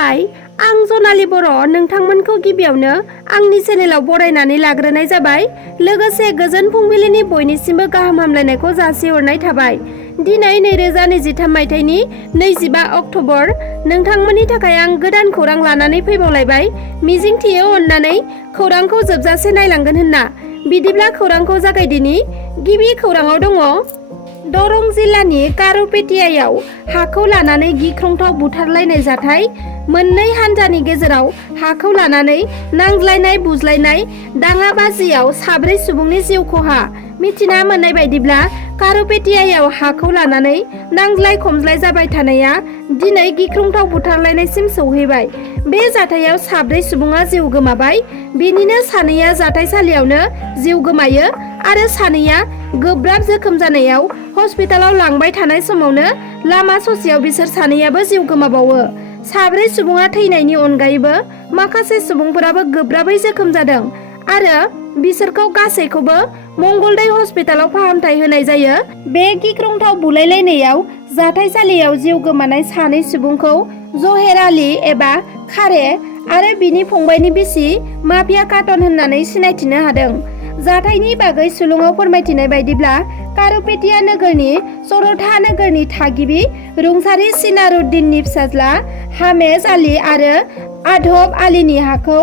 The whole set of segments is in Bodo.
खुलुमबाय आं जनालि बर' नोंथांमोनखौ गिबियावनो आंनि चेनेलाव बरायनानै लाग्रोनाय जाबाय। लोगोसे गोजोन फुंबिलिनि बयनिसिमबो गाहाम हामलायनायखौ जासिहरनाय थाबाय। दिनै 2023 मायथाइनि 25 अक्ट'बर नोंथांमोननि थाखाय आं गोदान खौरां लानानै फैबावलायबाय। मिजिंथियो अननानै खौरांखौ जोबजासे नायलांगोन होनना। बिदिब्ला खौरांखौ जागायदिनि। गिबि खौराङाव दङ दरं जिल्लानि कारुपेटियायाव हाखौ लानानै गिख्रंथाव बुथारलायनाय जाथाय। मोननै हान्जानि गेजेराव हाखौ लानानै नांज्लायनाय बुज्लायनाय दाङाबाजियाव 4 सुबुंनि जिउ खहा। मिथिना मोननाय बायदिब्ला कारुपेटियायाव हाखौ लानानै नांज्लाय खमज्लाय जाबाय थानाया दिनै गिख्रंथाव बुथारलायनायसिम सौहैबाय। बे जाथायाव 4 सुबुङा जिउ गोमाबाय। बेनिनो 2 जाथायसालियावनो जिउ गोमायो आरो 2 गोब्राब जोखोम जानायाव हस्पिटालाव लांबाय थानाय समावनो लामा ससेयाव बिसोर 2 जिउ गोमाबावो। 4 सुबुङा थैनायनि अनगायैबो माखासे सुबुंफोराबो गोब्राबै जोखोम जादों आरो बिसोरखौ गासैखौबो मंगलदै हस्पिटालाव फाहामथाय होनाय जायो। बे गिख्रंथाव बुलायलायनायाव जाथायसालियाव जिउ गोमानाय 2 सुबुंखौ जहेर आली एबा खारे आरो बिनि फंबायनि बिसि माफिया काटन होननानै सिनायथिनो हादों। जाथायनि बागै सुलुङाव फोरमायथिनाय बायदिब्ला कारुपेटिया नोगोरनि सरथा नोगोरनि थागिबि रुंसारि सिनारुद्दिननि फिसाज्ला हामेज आली आरो आधब आलीनि हाखौ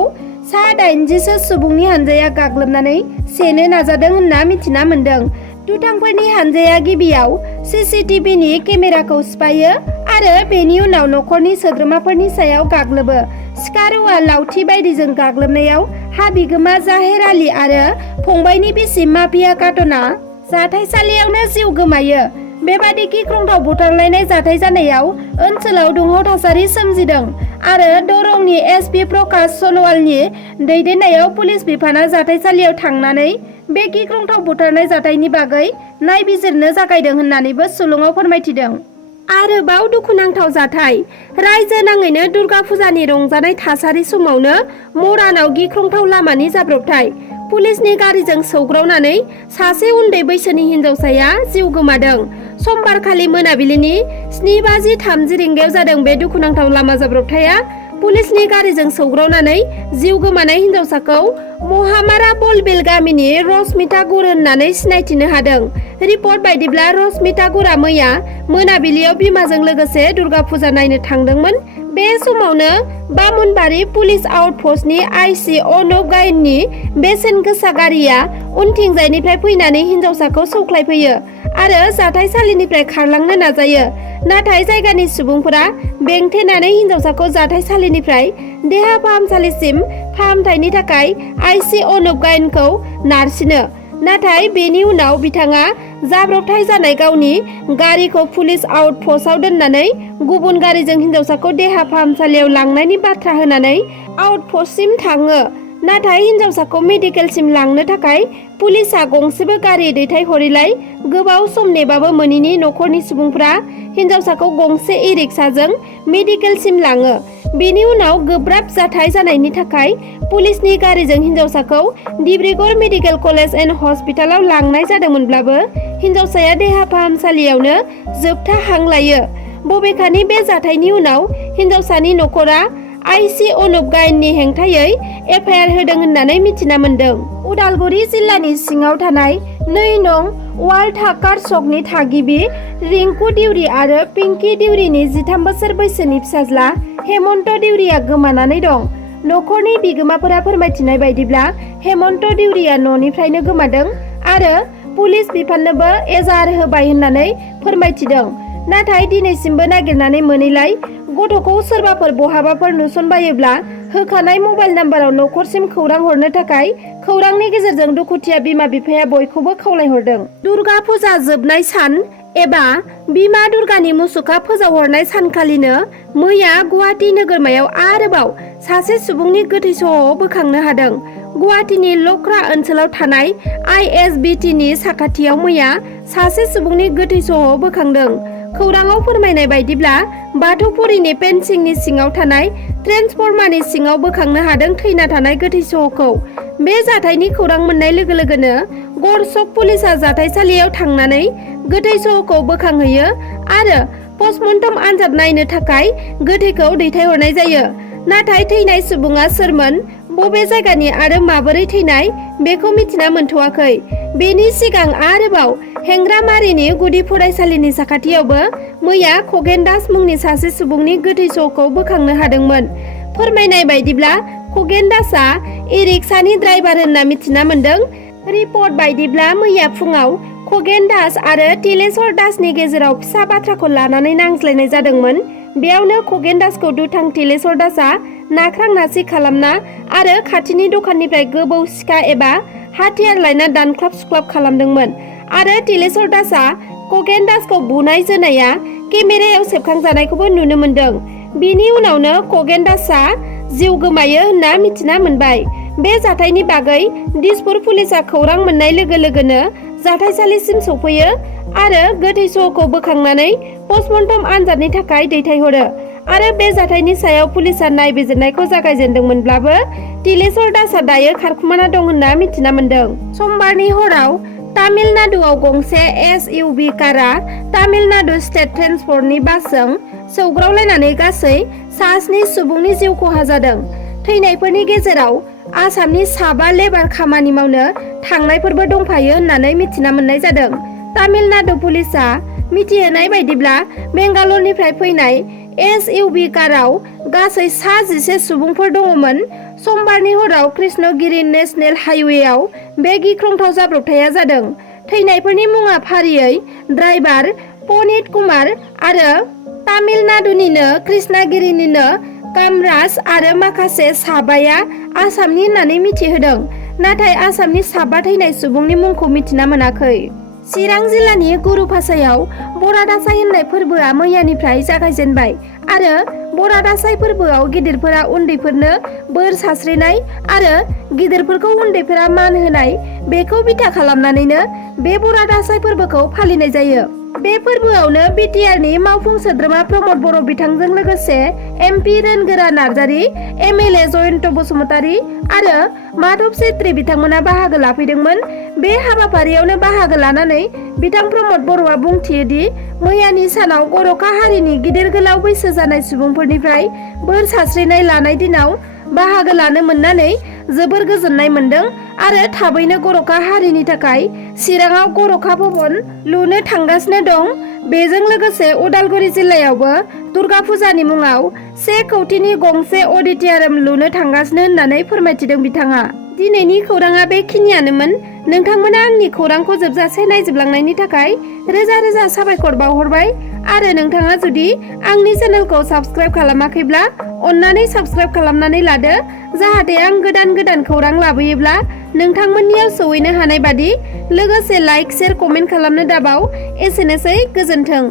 80 सुबुंनि हानजाया गाग्लोबनानै सेनो नाजादों होनना मिथिना मोन्दों। दुथांफोरनि हानजाया गिबियाव CCTVनि केमेराखौ सिफायो आरो बेनि उनाव नखरनि सोद्रोमाफोरनि सायाव गाग्लोबो। सिखा रुवा लावथि बायदिजों गाग्लोबनायाव हा बिगोमा जाहेर आली आरो फंबायनि बिसि माफिया काटना जाथायसालियावनो जिउ गोमायो। बेबादि गिख्रंथाव बुथारलायनाय जाथाय जानायाव ओनसोलाव दुंहाव थासारि सोमजिदों आरो दरंनि SP प्रकाश सनवालनि दैदेननायाव पुलिस बिफाना जाथायसालियाव थांनानै बे गिख्रंथाव बुथारनाय जाथायनि बागै नायबिजिरनो जागायदों होननानैबो सुलुङाव फोरमायथिदों। आरोबाव दुखुनांथाव जाथाय। रायजो नाङैनो दुर्गा फुजानि रंजानाय थासारि समावनो मरानाव गिख्रंथाव लामानि जाब्रबथाय। पुलिसनि गारिजों सौग्रावनानै सासे उन्दै बैसोनि हिनजावसाया जिउ गोमादों। समबारखालि मोनाबिलिनि 7:30 रिंगायाव जादों बे दुखुनांथाव लामा जाब्रबथाया। पुलिसनि गारिजों सौग्रावनानै जिउ गोमानाय हिनजावसाखौ महामारा बलबिल गामिनि रश्मिता गुर होननानै सिनायथिनो हादों। रिपर्ट बायदिब्ला रश्मिता गुरआ मैया मोनाबिलियाव बिमाजों लोगोसे दुर्गा फुजा नायनो थांदोंमोन। बे समावनो बामुनबारि पुलिस आउटपस्टनि आइसि अनुप गायननि बेसेन गोसा गारिया उनथिंजायनिफ्राय फैनानै हिनजावसाखौ सौख्लायफैयो आरो जाथायसालिनिफ्राय खारलांनो नाजायो। नाथाय जायगानि सुबुंफोरा बेंथेनानै हिनजावसाखौ जाथायसालिनिफ्राय देहा फाहामसालिसिम फाहामथायनि थाखाय आइसि अनुप गायनखौ नारसिनो। नाथाय बेनि उनाव बिथाङा जाब्रबथाय जानाय गावनि गारिखौ पुलिस आउटपस्टआव दोननानै गुबुन गारिजों हिनजावसाखौ देहा फाहामसालियाव लांनायनि बाथ्रा होनानै आउटपस्टसिम थाङो। नाथाय हिनजावसाखौ मेडिकेलसिम लांनो थाखाय पुलिसआ गंसेबो गारि दैथायहरैलाय गोबाव सम नेबाबो मोनैनि नखरनि सुबुंफ्रा हिनजावसाखौ गंसे इ-रिक्साजों मेडिकेलसिम लाङो। बेनि उनाव गोब्राब जाथाय जानायनि थाखाय पुलिसनि गारिजों हिनजावसाखौ डिब्रुगड़ मेडिकेल कलेज एन्ड हस्पिटालाव लांनाय जादोंमोनब्लाबो हिनजावसाया देहा फाहामसालियावनो जोबथा हां लायो। बबेखानि बे जाथायनि उनाव हिनजावसानि नखरा आइसि अनुप गायननि हेंथायै FIR होदों होननानै मिथिना मोन्दों। उदालगुरि जिल्लानि सिङाव थानाय 2 नं वार्ड हाकार सकनि थागिबि रिंकु देउरि आरो पिंकी देउरिनि 13 बोसोर बैसोनि फिसाज्ला हेमन्त देउरिया गोमानानै दं। नखरनि बिगोमाफोरा फोरमायथिनाय बायदिब्ला हेमन्त देउरिया न'निफ्रायनो गोमादों आरो पुलिस बिफाननोबो एजाहार होबाय होननानै फोरमायथिदों। नाथाय दिनैसिमबो नागिरनानै मोनैलाय गथ'खौ सोरबाफोर बहाबाफोर नुसनबायोब्ला होखानाय मबाइल नाम्बाराव नखरसिम खौरां हरनो थाखाय खौरांनि गेजेरजों दुखुथिया बिमा बिफाया बयखौबो खावलायहरदों। दुर्गा फुजा जोबनाय सान एबा बिमा दुर्गानि मुसुखा फोजावहरनाय सानखालिनो मैया गुवाहाटि नोगोरमायाव आरोबाव सासे सुबुंनि गोथै सह बोखांनो हादों। गुवाहाटिनि लख्रा ओनसोलाव थानाय ISBTनि साखाथियाव मैया सासे सुबुंनि गोथै सह बोखांदों। खौराङाव फोरमायनाय बायदिब्ला बाथौफुरिनि फेन्सिंनि सिङाव थानाय ट्रेन्सफर्मारनि सिङाव बोखांनो हादों थैना थानाय गोथै सहखौ। बे जाथायनि खौरां मोननाय लोगो लोगोनो गरसक पुलिसआ जाथायसालियाव थांनानै गोथै सहखौ बोखांहैयो आरो पस्टमर्टम आनजाद नायनो थाखाय गोथैखौ दैथायहरनाय जायो। नाथाय थैनाय सुबुङा सोरमोन, बबे जायगानि आरो माबोरै थैनाय बेखौ मिथिना मोनथ'वाखै। बेनि सिगां आरोबाव हेंग्रामारिनि गुदि फरायसालिनि साखाथियावबो मैया खगेन दास मुंनि सासे सुबुंनि गोथै सहखौ बोखांनो हादोंमोन। फोरमायनाय बायदिब्ला खगेन दासआ इ-रिक्सानि ड्राइभार होनना मिथिना मोन्दों। रिपर्ट बायदिब्ला मैया फुङाव खगेन दास आरो तिलेश्वर दासनि गेजेराव फिसा बाथ्राखौ लानानै नांज्लायनाय जादोंमोन। बेयावनो खगेन दासखौ दुथां तिलेश्वर दासआ नाख्रां नासि खालामना आरो खाथिनि दखाननिफ्राय गोबौ सिखा एबा हाथियार लायना दानख्लाब सुख्लाब खालामदोंमोन आरो तिलेश्वर दासआ खगेन दासखौ बुनाय जोनाया केमेरायाव सेबखांजानायखौबो नुनो मोन्दों। बिनि उनावनो खगेन दासआ जिउ गोमायो होनना मिथिना मोनबाय। बे जाथायनि बागै दिसपुर पुलिसआ खौरां मोननाय लोगो लोगोनो जाथायसालिसिम सफैयो आरो गोथै सहखौ बोखांनानै पस्टमर्टम आनजादनि थाखाय दैथायहरो आरो बे जाथायनि सायाव पुलिसआ नायबिजिरनायखौ जागायजेनदोंमोनब्लाबो तिलेश्वर दासआ दायो खारखुमाना दं होनना मिथिना मोन्दों। समबारनि हराव तामिलनाडुआव गंसे एस-इउ-भि कारआ तामिलनाडु स्टेट ट्रेन्सपर्टनि बासजों सौग्रावलायनानै गासै 7 सुबुंनि जिउ खहा जादों। थैनायफोरनि गेजेराव आसामनि 7 लेबार खामानि मावनो थांनायफोरबो दंफायो होननानै मिथिना मोननाय जादों। तामिलनाडु पुलिसआ मिथिहोनाय बायदिब्ला बेंगालरनिफ्राय फैनाय एस-इउ-भि कारआव गासै 11 सुबुंफोर दङमोन। समबारनि हराव कृष्णगिरि नेशनेल हाइवेआव बे गिख्रंथाव जाब्रबथाया जादों। थैनायफोरनि मुङा फारियै ड्राइभार पनित कुमार आरो तामिलनाडुनिनो कृष्णगिरिनिनो कामराज आरो माखासे 7या आसामनि होननानै मिथिहोदों। नाथाय आसामनि 7 थैनाय सुबुंनि मुंखौ मिथिना मोनाखै। चिरां जिल्लानि गुरुभासायाव बरादासाय होननाय फोरबोआ मैयानिफ्राय जागायजेनबाय आरो बरादासाय फोरबोआव गिदिरफोरा उन्दैफोरनो बोर सारस्रिनाय आरो गिदिरफोरखौ उन्दैफोरा मान होनाय बेखौ बिथा खालामनानैनो बे बरादासाय फोरबोखौ फालिनाय जायो। बे फोरबोआवनो बिटिआरनि मावफुं सोद्रोमा प्रमद बर' बिथांजों लोगोसे एमपि रोनगोरा नार्जारी, एमएलए जयन्त बसुमतारी आरो माधव छेत्री बिथांमोना बाहागो लाफैदोंमोन। बे हाबाफारियावनो बाहागो लानानै बिथां प्रमद बर'आ बुंथियोदि मैयानि सानाव गरखा हारिनि गिदिर गोलाव बैसो जानाय सुबुंफोरनिफ्राय बोर सारस्रिनाय लानाय दिनाव बाहागो लानो मोननानै जोबोर गोजोननाय मोन्दों आरो थाबैनो गरखा हारिनि थाखाय चिराङाव गरखा भवन लुनो थांगासिनो दं। बेजों लोगोसे उदालगुरि जिल्लायावबो दुर्गा फुजानि मुङाव 1 कौटिनि गंसे अडिट'रियाम लुनो थांगासिनो होननानै फोरमायथिदों बिथाङा। दिनैनि खौराङा बेखिनियानोमोन। नोंथांमोना आंनि खौरांखौ जोबजासे नायजोबलांनायनि थाखाय रोजा रोजा साबायखर बावहरबाय आरो नोंथाङा जुदि आंनि चेनेलखौ साबस्क्राइब खालामाखैब्ला अन्नानै साबस्क्राइब खालामनानै लादो, जाहाथे आं गोदान खौरां लाबोयोब्ला नोंथांमोननियाव सौहैनो हानाय बादि। लोगोसे लाइक, शेयार, कमेन्ट खालामनो दाबाव। एसेनोसै, गोजोन्थों।